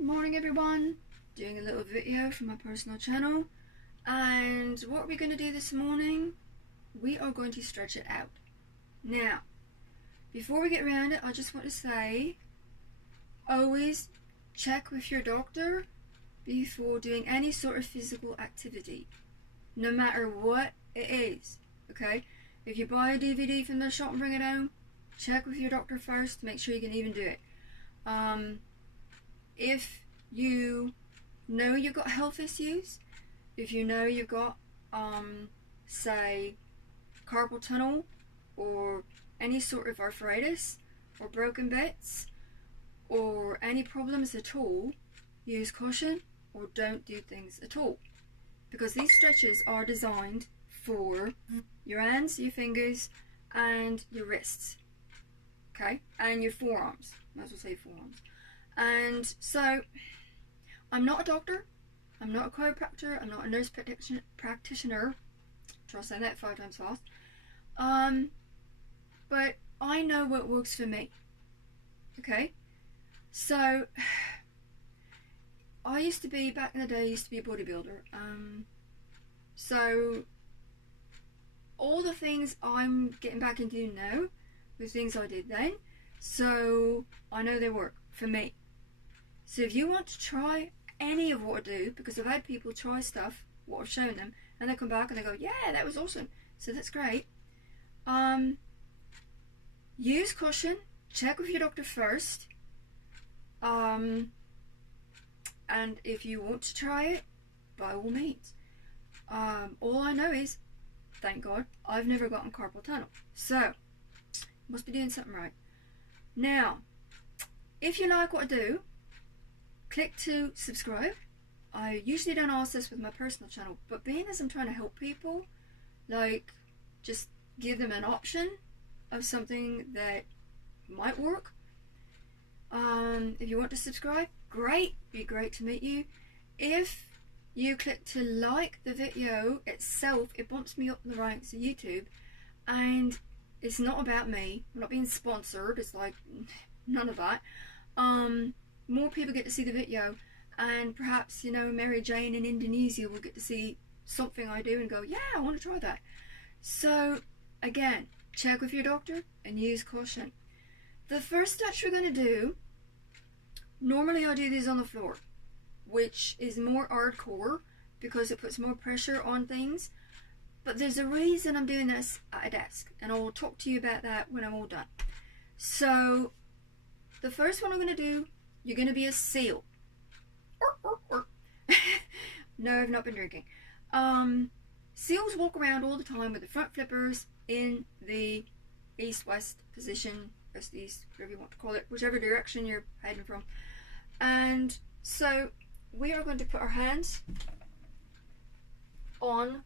Good morning everyone, doing a little video from my personal channel, and what we're going to do this morning, we are going to stretch it out. Now, before we get around it, I just want to say, always check with your doctor before doing any sort of physical activity, no matter what it is, okay? If you buy a DVD from the shop and bring it home, check with your doctor first to make sure you can even do it. If you know you've got health issues, if you know you've got, say, carpal tunnel or any sort of arthritis or broken bits or any problems at all, use caution or don't do things at all. Because these stretches are designed for your hands, your fingers, and your wrists. Okay? And your forearms. Might as well say forearms. And so, I'm not a doctor, I'm not a chiropractor, I'm not a nurse practitioner, try saying that 5 times fast, but I know what works for me, okay? So, I used to be, back in the day, I used to be a bodybuilder, so all the things I'm getting back into now, the things I did then, so I know they work for me. So if you want to try any of what I do, because I've had people try stuff, what I've shown them, and they come back and they go, yeah, that was awesome, so that's great. Use caution, check with your doctor first, and if you want to try it, by all means. All I know is, thank God, I've never gotten carpal tunnel, so must be doing something right. Now, if you like what I do, click to subscribe. I usually don't ask this with my personal channel, but being as I'm trying to help people, like, just give them an option of something that might work. If you want to subscribe, great, be great to meet you. If you click to like the video itself, it bumps me up the ranks of YouTube, and it's not about me, I'm not being sponsored, it's like, none of that. More people get to see the video, and perhaps, you know, Mary Jane in Indonesia will get to see something I do and go, yeah, I want to try that. So again, check with your doctor and use caution. The first stretch we're going to do, normally I do these on the floor, which is more hardcore because it puts more pressure on things, but there's a reason I'm doing this at a desk, and I will talk to you about that when I'm all done. So the first one I'm going to do, you're going to be a seal. No, I've not been drinking. Seals walk around all the time with the front flippers in the east-west position, west-east, whatever you want to call it, whichever direction you're heading from. And so we are going to put our hands on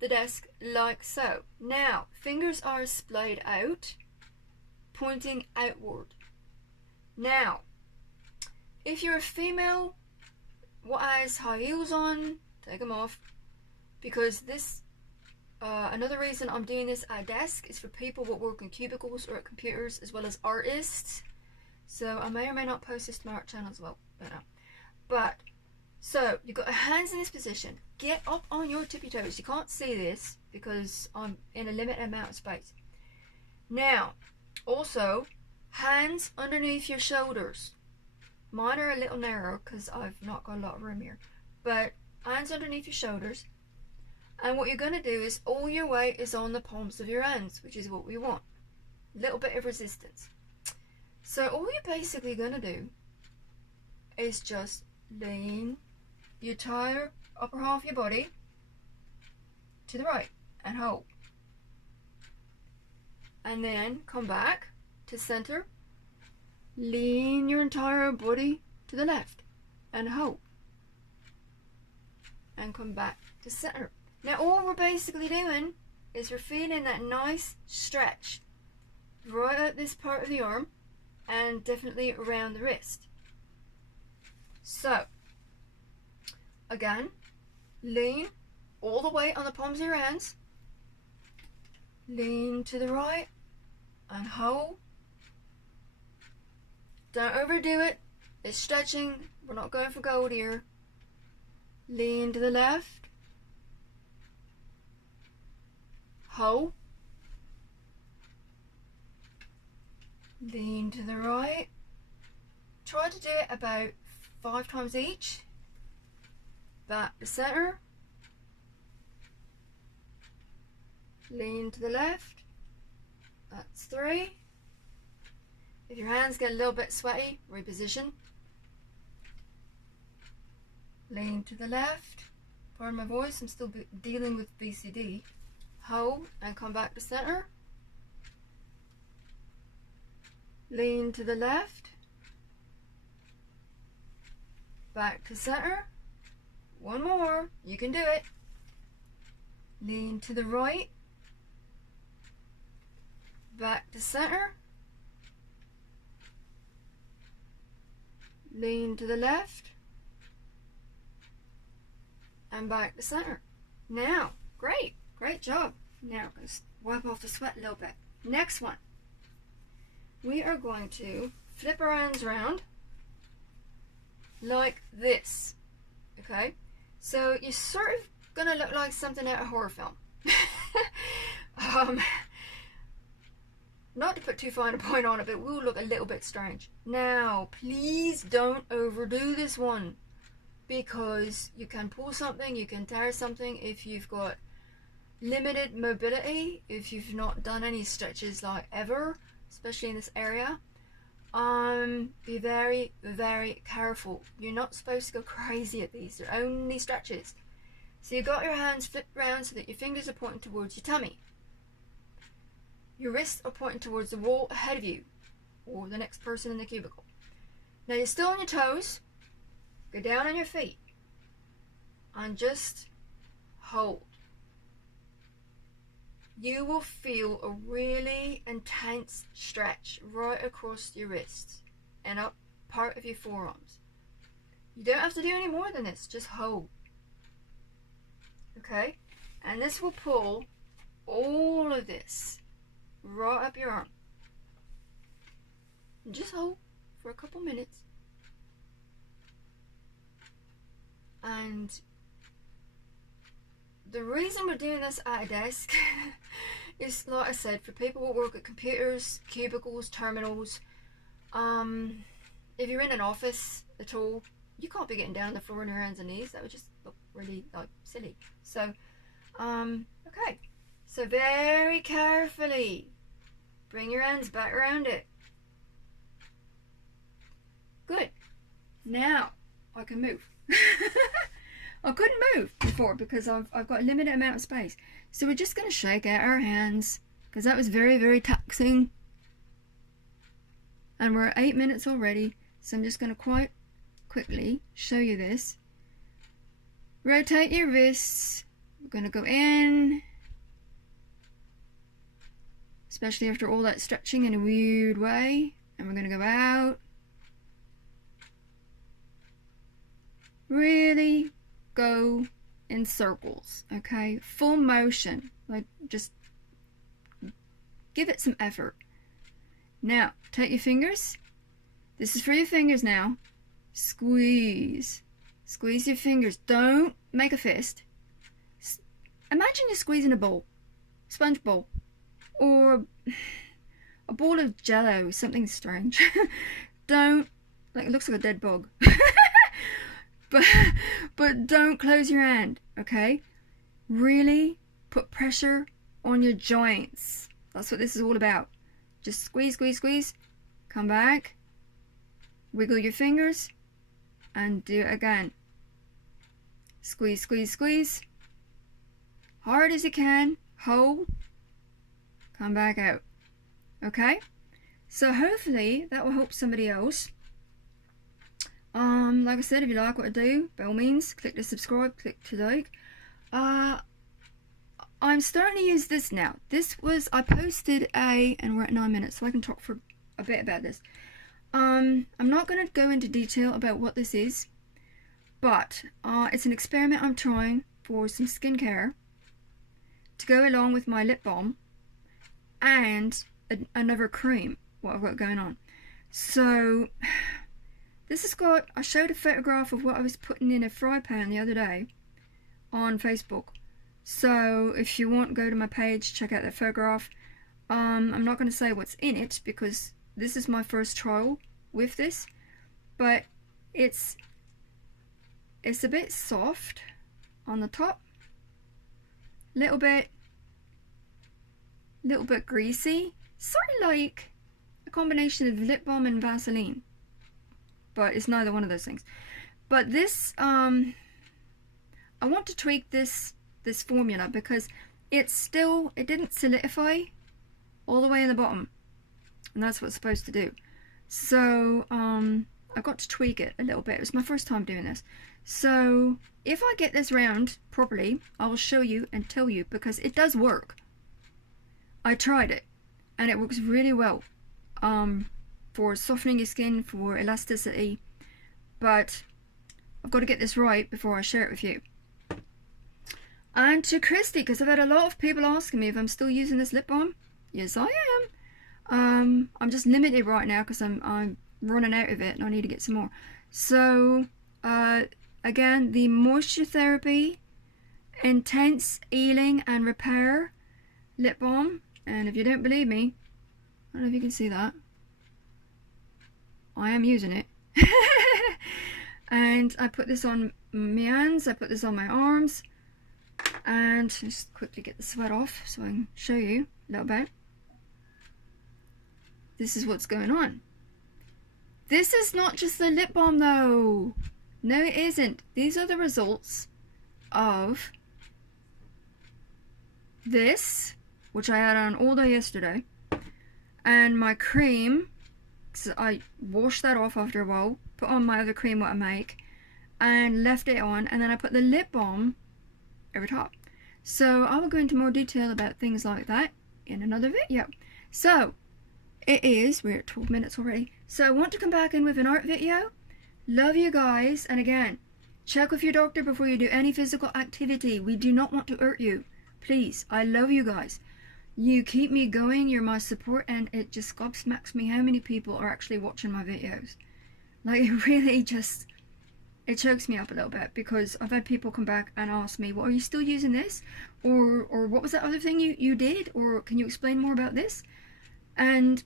the desk like so. Now, fingers are splayed out, pointing outward. Now, if you're a female, what has high heels on, take them off, because this, another reason I'm doing this at a desk is for people that work in cubicles or at computers, as well as artists. So I may or may not post this to my art channel as well, but so you've got your hands in this position. Get up on your tippy toes. You can't see this because I'm in a limited amount of space. Now, also, hands underneath your shoulders. Mine are a little narrow because I've not got a lot of room here. But hands underneath your shoulders. And what you're going to do is all your weight is on the palms of your hands, which is what we want. A little bit of resistance. So all you're basically going to do is just lean your entire upper half of your body to the right and hold. And then come back to center, lean your entire body to the left and hold, and come back to center. Now all we're basically doing is we're feeling that nice stretch right at this part of the arm and definitely around the wrist. So again, lean all the way on the palms of your hands, lean to the right and hold. Don't overdo it. It's stretching. We're not going for gold here. Lean to the left. Hold. Lean to the right. Try to do it about 5 times each. Back to center. Lean to the left. That's 3. If your hands get a little bit sweaty, reposition. Lean to the left. Pardon my voice, I'm still dealing with BCD. Hold and come back to center. Lean to the left. Back to center. One more. You can do it. Lean to the right. Back to center. Lean to the left. And back to center. Now, great. Great job. Now, I'm going to wipe off the sweat a little bit. Next one. We are going to flip our hands around like this. Okay? So you're sort of going to look like something out of a horror film. Not to put too fine a point on it, but it will look a little bit strange. Now, please don't overdo this one, because you can pull something, you can tear something if you've got limited mobility, if you've not done any stretches like ever, especially in this area. Be very, very careful. You're not supposed to go crazy at these. They're only stretches. So you've got your hands flipped around so that your fingers are pointing towards your tummy. Your wrists are pointing towards the wall ahead of you, or the next person in the cubicle. Now you're still on your toes. Go down on your feet. And just hold. You will feel a really intense stretch right across your wrists and up part of your forearms. You don't have to do any more than this. Just hold. Okay? And this will pull all of this right up your arm. And just hold for a couple minutes. And the reason we're doing this at a desk is, like I said, for people who work at computers, cubicles, terminals. If you're in an office at all, you can't be getting down on the floor on your hands and knees. That would just look really silly. So, okay. So very carefully, bring your hands back around it. Good. Now I can move. I couldn't move before because I've got a limited amount of space. So we're just going to shake out our hands because that was very, very taxing. And we're at 8 minutes already. So I'm just going to quite quickly show you this. Rotate your wrists. We're going to go in. Especially after all that stretching in a weird way. And we're going to go out. Really go in circles, okay? Full motion, like just give it some effort. Now, take your fingers. This is for your fingers now. Squeeze. Squeeze your fingers. Don't make a fist. Imagine you're squeezing a bowl, sponge bowl, or a ball of jello, something strange. Don't, like it looks like a dead bug. But don't close your hand, okay? Really put pressure on your joints. That's what this is all about. Just squeeze, squeeze, squeeze. Come back. Wiggle your fingers. And do it again. Squeeze, squeeze, squeeze. Hard as you can. Hold. Come back out. Okay? So hopefully that will help somebody else. Like I said, if you like what I do, by all means, click the subscribe, click to like. I'm starting to use this now. I posted and we're at 9 minutes, so I can talk for a bit about this. I'm not going to go into detail about what this is, but it's an experiment I'm trying for some skincare to go along with my lip balm and another cream, what I've got going on. So This has got, I showed a photograph of what I was putting in a fry pan the other day on Facebook. So if you want, go to my page, check out that photograph. I'm not going to say what's in it because this is my first trial with this, but it's a bit soft on the top, little bit greasy, sort of like a combination of lip balm and Vaseline, but it's neither one of those things. But this, I want to tweak this formula because it didn't solidify all the way in the bottom, and that's what it's supposed to do. So I've got to tweak it a little bit. It was my first time doing this, so if I get this round properly, I will show you and tell you, because it does work. I tried it and it works really well for softening your skin, for elasticity, but I've got to get this right before I share it with you. And to Christy, because I've had a lot of people asking me if I'm still using this lip balm. Yes, I am. I'm just limited right now because I'm running out of it and I need to get some more. So again, the Moisture Therapy Intense Healing and Repair Lip Balm. And if you don't believe me, I don't know if you can see that, I am using it. And I put this on my hands, I put this on my arms, and just quickly get the sweat off so I can show you a little bit. This is what's going on. This is not just the lip balm though. No, it isn't. These are the results of this, which I had on all day yesterday, and my cream, so I washed that off after a while, put on my other cream what I make, and left it on, and then I put the lip balm over top. So I will go into more detail about things like that in another video. So we're at 12 minutes already, so I want to come back in with an art video. Love you guys, and again, check with your doctor before you do any physical activity. We do not want to hurt you. Please, I love you guys. You keep me going, you're my support, and it just gobsmacks me how many people are actually watching my videos. Like, it really just, it chokes me up a little bit, because I've had people come back and ask me, well, are you still using this? Or what was that other thing you did? Or can you explain more about this? And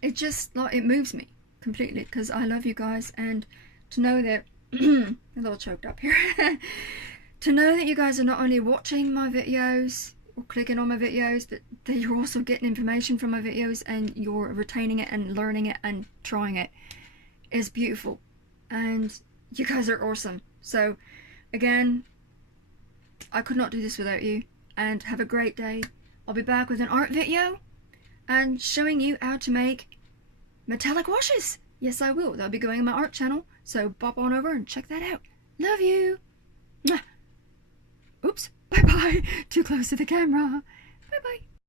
it just, like, it moves me completely, because I love you guys, and to know that, a little choked up here, to know that you guys are not only watching my videos, or clicking on my videos, but that you're also getting information from my videos, and you're retaining it and learning it and trying it, is beautiful. And you guys are awesome. So again, I could not do this without you, and have a great day. I'll be back with an art video and showing you how to make metallic washes. Yes, I will. That'll be going on my art channel, so pop on over and check that out. Love you. Mwah. Oops. Bye bye. Too close to the camera. Bye bye.